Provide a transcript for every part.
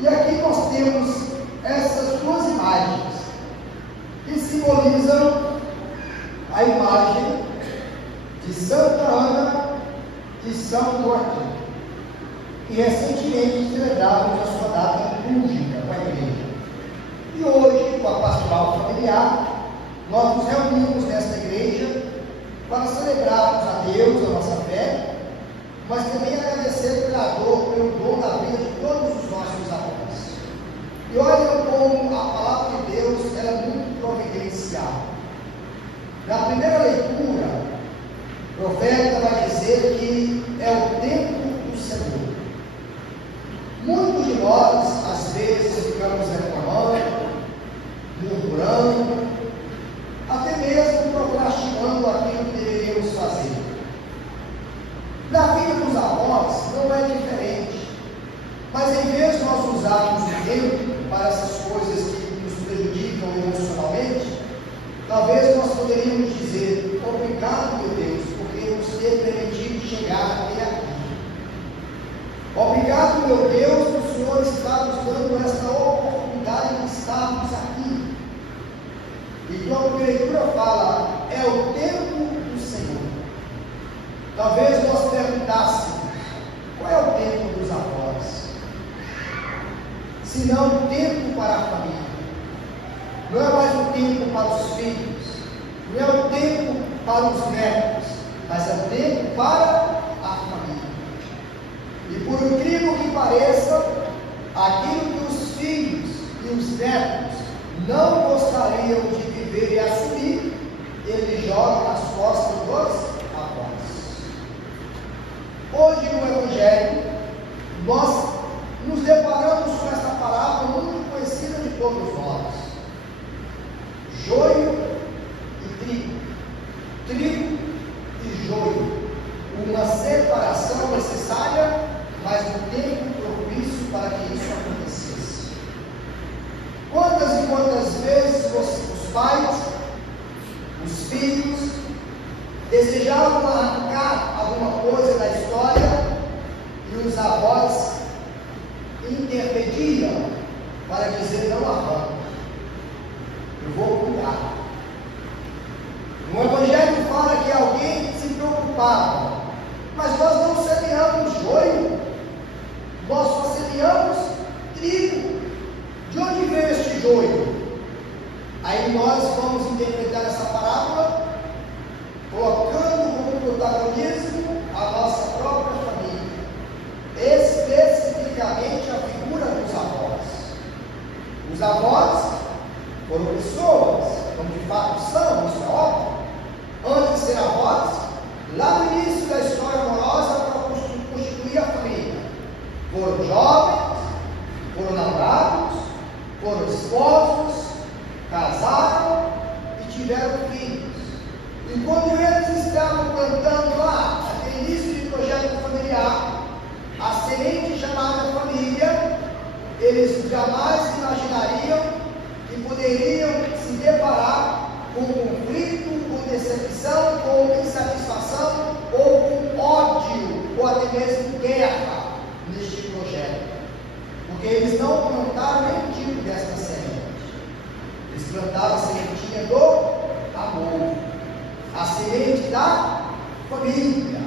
E aqui nós temos essas duas imagens que simbolizam a imagem de Santa Ana e São Joaquim, que recentemente celebramos a sua data litúrgica com a igreja. E hoje, com a pastoral familiar, nós nos reunimos nesta igreja para celebrarmos a Deus, a nossa fé, mas também agradecer ao Criador pelo dom da vida de todos os nossos avós. E olha como a palavra de Deus ela é muito providencial. Na primeira leitura, o profeta vai dizer que é o tempo do Senhor. Muitos de nós, às vezes, ficamos reclamando, murmurando, até mesmo procrastinando aquilo que deveríamos fazer. Na vida dos avós não é diferente, mas em vez de nós usarmos o tempo para essas coisas que nos prejudicam emocionalmente, talvez nós poderíamos dizer: obrigado, meu Deus, porque nos ter permitido chegar até aqui. Obrigado, meu Deus, que o Senhor está nos dando esta oportunidade de estarmos aqui. Então a leitura fala: é o tempo do Senhor. Talvez nós perguntássemos: qual é o tempo dos avós? Se não o tempo para a família. Não é mais o tempo para os filhos, não é o tempo para os netos, mas é o tempo para a família. E por incrível que pareça, aquilo que os filhos e os netos não gostariam de viver e assumir, ele joga nas costas dos avós. Hoje no Evangelho, nós nos deparamos com essa palavra muito conhecida de todos nós: joio e trigo, trigo e joio, uma separação necessária, mas um tempo propício para que isso acontecesse. Quantas e quantas vezes os pais, os filhos, desejavam arrancar alguma coisa da história e os avós interpediam para dizer: não arranca, eu vou cuidar. No Evangelho fala que alguém se preocupava, mas nós não semeamos joio, nós só semeamos trigo. De onde veio este joio? Aí nós vamos interpretar essa parábola colocando como protagonismo a nossa própria família, especificamente a figura dos avós. Os avós foram pessoas, como de fato são, isso é óbvio. Antes de ser avós, lá no início da história amorosa, para constituir a família, foram jovens, foram namorados, foram esposos, casaram e tiveram filhos. E quando eles estavam plantando lá, naquele início de projeto familiar, a semente chamada família, eles jamais imaginariam que poderiam se deparar com conflito, com decepção, com insatisfação, ou com ódio, ou até mesmo guerra neste projeto. Porque eles não plantaram nenhum tipo desta semente. Eles plantaram a sementinha do amor, a semente da família.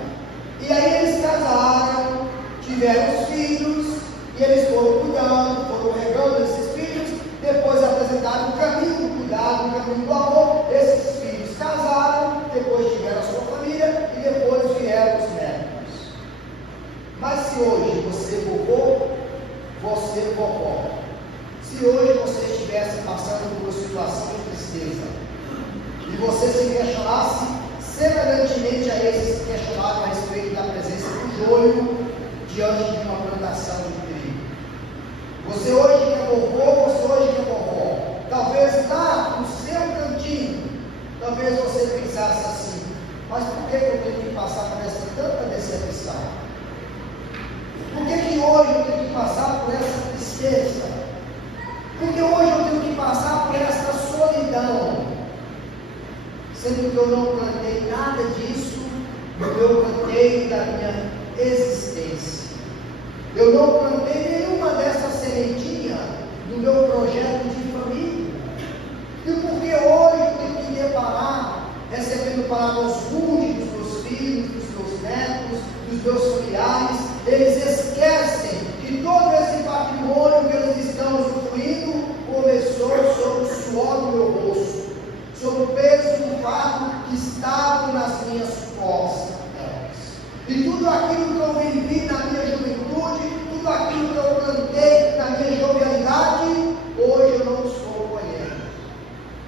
E aí eles casaram, tiveram os filhos, e eles foram cuidando, foram regando esses filhos, depois apresentaram o caminho do cuidado, o caminho do amor. Esses filhos casaram, depois tiveram a sua família, e depois vieram os netos. Mas se hoje você vovô, você vovó, se hoje você estivesse passando por uma situação de tristeza, e você se questionasse semelhantemente a esses que questionaram a respeito da presença do joio diante de uma plantação de trigo, você hoje que é vovô, você hoje que é vovó, talvez lá no seu cantinho, talvez você pensasse assim: mas por que eu tenho que passar por essa tanta decepção? Por que hoje eu tenho que passar por essa tristeza? Por que hoje eu tenho que passar por essa solidão? Sendo que eu não plantei nada disso no meu canteiro da minha existência. Eu não plantei nenhuma dessas sementinhas no meu projeto de família. E porque hoje eu tenho que me deparar, recebendo palavras ruins dos meus filhos, dos meus netos, dos meus familiares, eles esquecem que todo esse patrimônio que eles estão usufruindo começou sobre o suor do meu rosto, sobre o peso do fardo que estava nas minhas costas. E tudo aquilo que eu vivi na minha juventude, tudo aquilo que eu plantei na minha jovialidade, hoje eu não estou colhendo.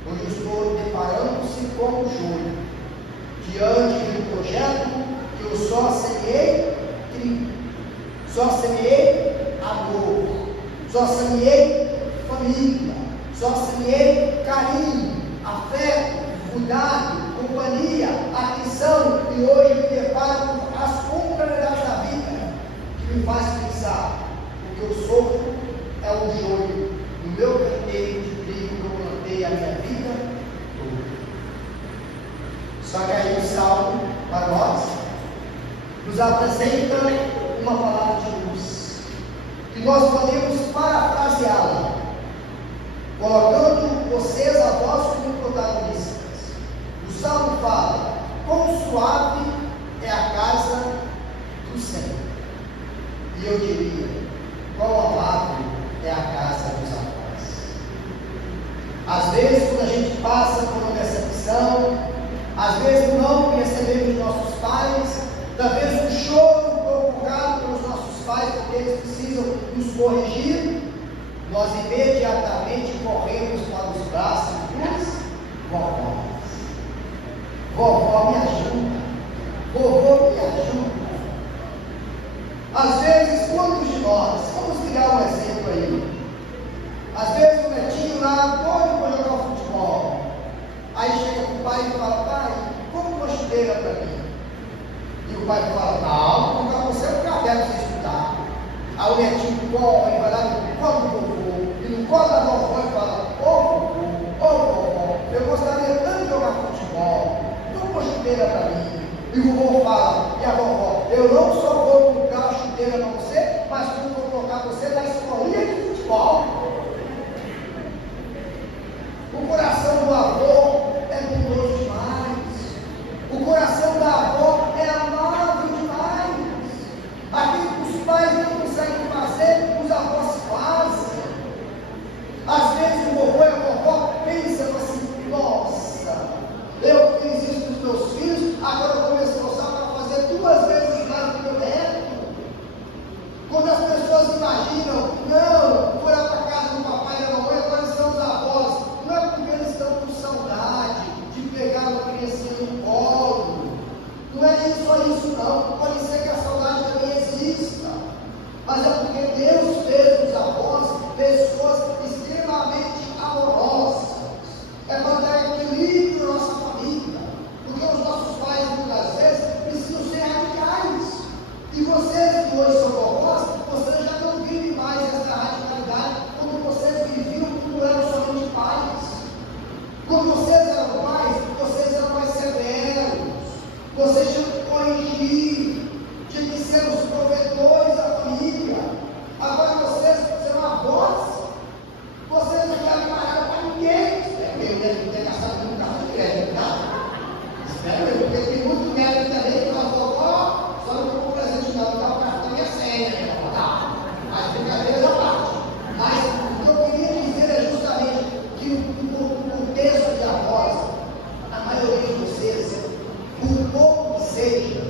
Hoje eu estou deparando-se com o joio, diante de um projeto que eu só semeei trigo, só semeei amor, só semeei família, só semeei carinho, afeto, cuidado, companhia, atenção, e hoje me deparo com as contrariedades da vida, que me faz pensar, o que eu sofro é um joio no meu canteiro de trigo que eu plantei a minha vida toda. Só que aí o Salmo, para nós, nos apresenta uma palavra de luz, que nós podemos parafraseá-la, colocando vocês, a vós, como protagonistas. O Salmo fala: quão suave é a casa do Senhor. E eu diria: quão amável é a casa dos avós. Às vezes, quando a gente passa por uma decepção, às vezes não que recebemos nossos pais, talvez um choro provocado pelos nossos pais, porque eles precisam nos corrigir, nós imediatamente corremos para os braços dos vovós. Vovó me ajuda, vovô me ajuda. Às vezes, quantos de nós, vamos criar um exemplo aí, às vezes o netinho lá, doido para jogar futebol, aí chega para o pai e fala: pai, compra uma chuteira para mim. E o pai fala: não, vou comprar você um café para você estudar. Aí o netinho corre, vai lá no colo do vovô, e no colo da vovó e fala: ô vovó, eu gostaria tanto de jogar futebol, dá uma chuteira para mim. E o vovô fala: e a vovó, eu não só vou comprar a chuteira para você, mas como vou colocar você na escolinha de futebol. O coração do avô é bondoso demais, o coração da avó é amável demais. Aquilo que os pais não conseguem fazer, os avós fazem. Às vezes o vovô e a vovó pensam assim: nossa, eu fiz isso com os meus filhos, agora eu vou me esforçar para fazer 2 vezes mais do que meu neto. Quando as pessoas imaginam: não, foi lá para a casa do papai e da mamãe, agora são os avós, não é porque eles estão com saudade de pegar uma criancinha no colo. Não é só isso não, pode ser que a saudade também exista, mas é porque Deus fez dos avós pessoas extremamente amorosas. É para dar equilíbrio à nossa família, porque os nossos pais muitas vezes precisam ser radicais, e vocês que hoje são vovós, vocês já não vivem mais essa radicalidade quando vocês viviam quando eram somente pais. Quando vocês eram pais, vocês eram mais severos, vocês tinham que corrigir, tinham que ser os provedores da família. Agora vocês são avós, vocês não querem mais nada para ninguém. Eu devo ter gastado muito cartão de crédito, tá? Espero eu, porque tem muito médico também que fala: vovó, só não vou presente não, porque o cartão é senha, né? As brincadeiras à parte. Mas o que eu queria dizer é justamente que o contexto de avós, a maioria de vocês, por pouco que seja,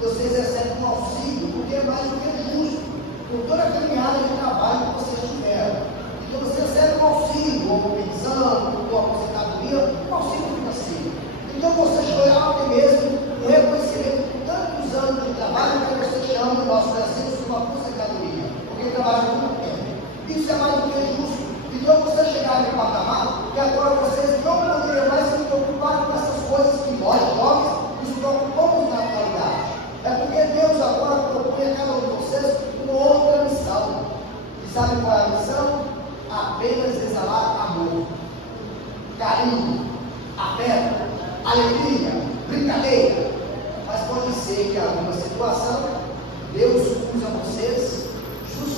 vocês recebem um auxílio, porque é mais do que justo, por toda a caminhada de trabalho que vocês tiveram. Então você recebe um auxílio, ou uma pensão, ou uma aposentadoria, um auxílio financeiro. Então você chora até mesmo um reconhecimento por tantos anos de trabalho que você chama no nosso Brasil de uma aposentadoria, porque trabalha muito tempo. Isso é mais do que justo. Então você chegar no patamar que agora vocês não poderiam mais se preocupar com essas coisas que nós, jovens, nos preocupamos na atualidade. É porque Deus agora propõe a cada um de vocês uma outra missão. E sabe qual é a missão? Apenas exalar amor, carinho, afeto, alegria, brincadeira. Mas pode ser que em alguma situação Deus usa vocês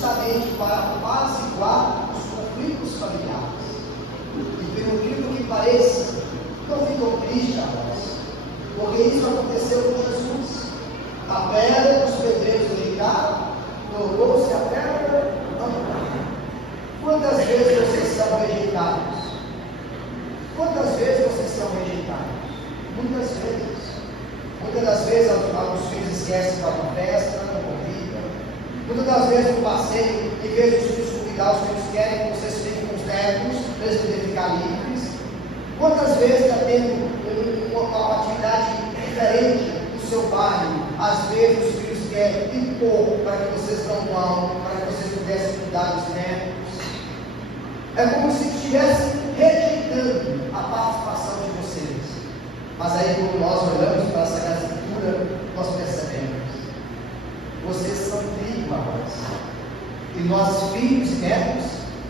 justamente para apaziguar os conflitos familiares. E pelo incrível que pareça, não ficou triste a nós, porque isso aconteceu com Jesus. A pedra dos pedreiros rejeitaram, tornou-se a pedra angular. Quantas vezes vocês são rejeitados? Quantas vezes vocês são rejeitados? Muitas vezes. Muitas das vezes alguns filhos esquecem para uma festa, não convidam. Muitas das vezes no passeio, em vez de os filhos convidar, os filhos querem que vocês fiquem com os netos, para eles poderem ficar livres. Quantas vezes já tendo uma atividade diferente no seu bairro, às vezes os filhos querem impor para que vocês não vão, para que vocês pudessem cuidar dos netos. É como se estivessem rejeitando a participação de vocês. Mas aí quando nós olhamos para a Sagrada Escritura, nós percebemos. Vocês são trigo a nós. E nós, filhos e netos,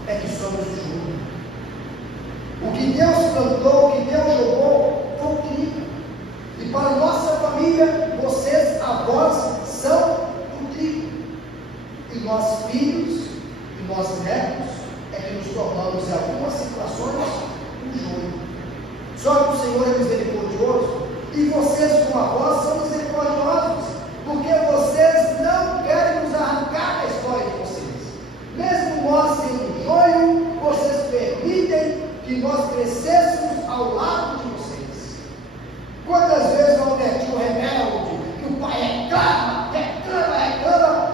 é que somos o jugo. O que Deus plantou, o que Deus jogou, foi o trigo. E para a nossa família, vocês, avós, são o trigo. E nós, filhos, e nós, netos, é que nos tornamos em algumas situações um joio. Só que o Senhor é misericordioso, e vocês como avós são misericordiosos, porque vocês não querem nos arrancar da história de vocês. Mesmo nós sendo joio, vocês permitem que nós crescêssemos ao lado de vocês. Quantas vezes há um netinho rebelde, que o pai reclama,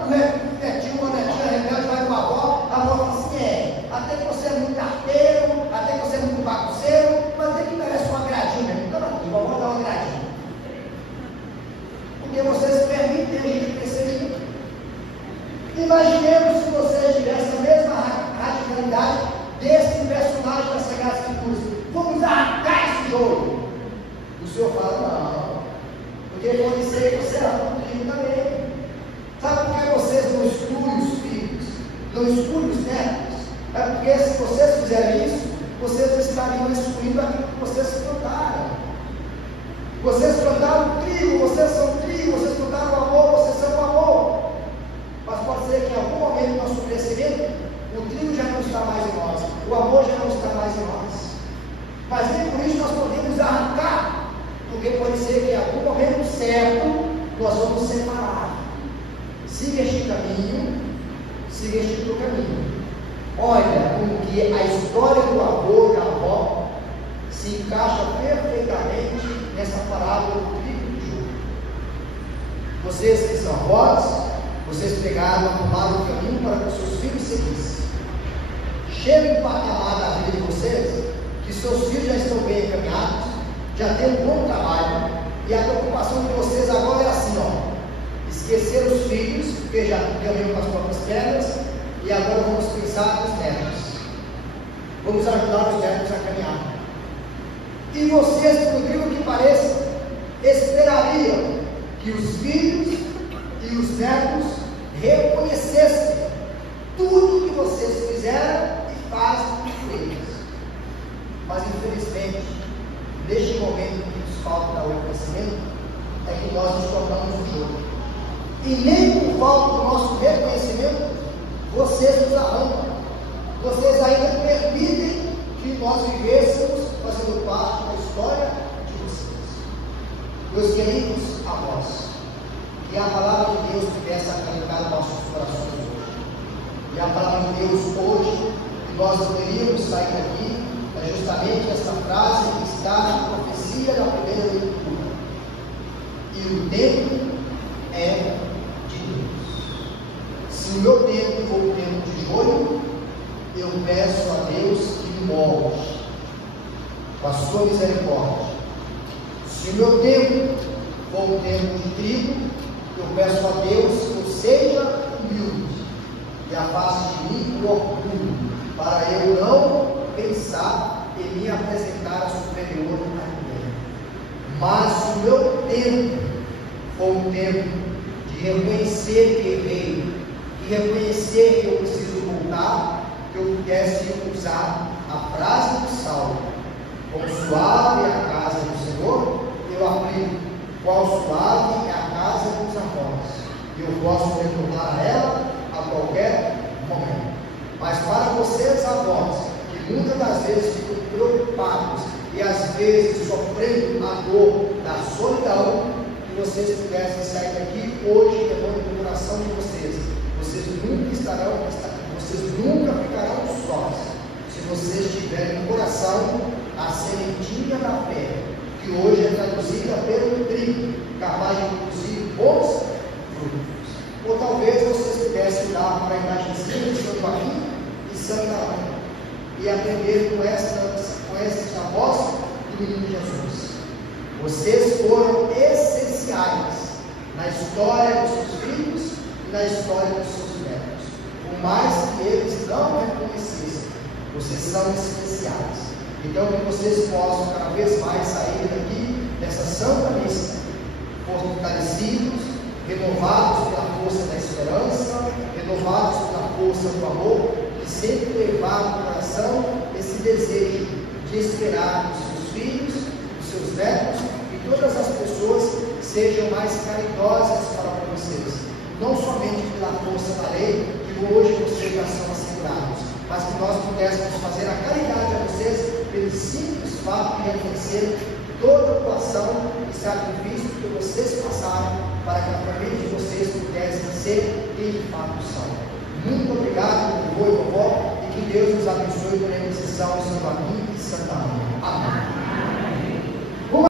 o netinho ou a netinha rebelde vai com a avó fala assim, até que você é muito arteiro, até que você é muito bagunceiro, mas é que merece uma agradinho mesmo. Então aqui, vamos dar uma agradinho. Porque vocês permitem a gente crescer junto. Imaginemos se vocês tivessem a mesma radicalidade desse personagem da Sagrada Escritura. Vamos arrancar esse jogo. O Senhor fala, não, porque pode ser que você arranque um filho também. Sabe por que vocês não excluem os filhos, não excluem os netos? É porque se vocês fizerem isso, vocês estariam excluindo aquilo que vocês plantaram. Vocês plantaram trigo, vocês são trigo, vocês plantaram o amor, vocês são o amor. Mas pode ser que em algum momento do nosso crescimento, o trigo já não está mais em nós, o amor já não está mais em nós. Mas nem por isso nós podemos arrancar, porque pode ser que em algum momento certo nós vamos separar. Siga este caminho, siga este outro caminho. Olha como que a história do avô e da avó se encaixa perfeitamente nessa parábola do trigo e do joio. Vocês que são avós, vocês pegaram o caminho para que os seus filhos seguissem. Chega um patamar da vida de vocês, que seus filhos já estão bem encaminhados, já têm um bom trabalho, e a preocupação de vocês agora é assim, esquecer os filhos, porque já caminham com as próprias pernas, e agora vamos pensar nos netos. Vamos ajudar os netos a caminhar. E vocês, por incrível que pareça, esperariam que os filhos e os netos reconhecessem tudo que vocês fizeram e fazem por eles. Mas infelizmente, neste momento que nos falta o reconhecimento, é que nós nos tornamos um jogo. E nem por falta do nosso reconhecimento, vocês nos arrancam. Vocês ainda permitem que nós vivêssemos fazendo parte da história de vocês. Meus queridos avós, que a palavra de Deus começa a acalentar nossos corações hoje. E a palavra de Deus hoje, que nós poderíamos sair daqui, é justamente essa frase que está na profecia da primeira leitura. E o tempo é de Deus. Se o meu tempo for o tempo de joio, eu peço a Deus que me molde com a sua misericórdia. Se o meu tempo for o tempo de trigo, eu peço a Deus que eu seja humilde e afaste de mim o orgulho, para eu não pensar em me apresentar superior a ninguém. Mas se o meu tempo for um tempo de reconhecer que errei e reconhecer que eu preciso voltar, que eu pudesse usar a frase do Salmo: quão suave é a casa do Senhor, eu aplico: qual suave é a casa dos avós, e eu posso retornar a ela a qualquer Mas para vocês, avós, que muitas das vezes ficam preocupados e às vezes sofrendo a dor da solidão, que vocês pudessem sair daqui hoje levando o coração de vocês. Vocês nunca ficarão sós, se vocês tiverem no coração a sementinha da fé, que hoje é traduzida pelo trigo, capaz de produzir bons frutos. Ou talvez vocês pudessem dar para a imagenzinha de São Joaquim e Santa Ana e aprender com esses avós do menino Jesus. Vocês foram essenciais na história dos seus filhos e na história dos seus netos. Por mais que eles não reconhecessem, vocês são especiais. Então que vocês possam cada vez mais sair daqui dessa santa missa fortalecidos, renovados pela força da esperança, renovados pela força do amor, e sempre levar no coração esse desejo de esperar os seus filhos, os seus netos e todas as pessoas sejam mais caridosas para com vocês, não somente pela força da lei, que hoje vocês já são assegurados, mas que nós pudéssemos fazer a caridade a vocês pelo simples fato de reconhecer toda a doação e sacrifício que vocês passaram para que a família de vocês pudesse ser quem de fato são. Muito obrigado, vovô e vovó, e que Deus nos abençoe pela intercessão de São Joaquim e Santa Ana. Amém.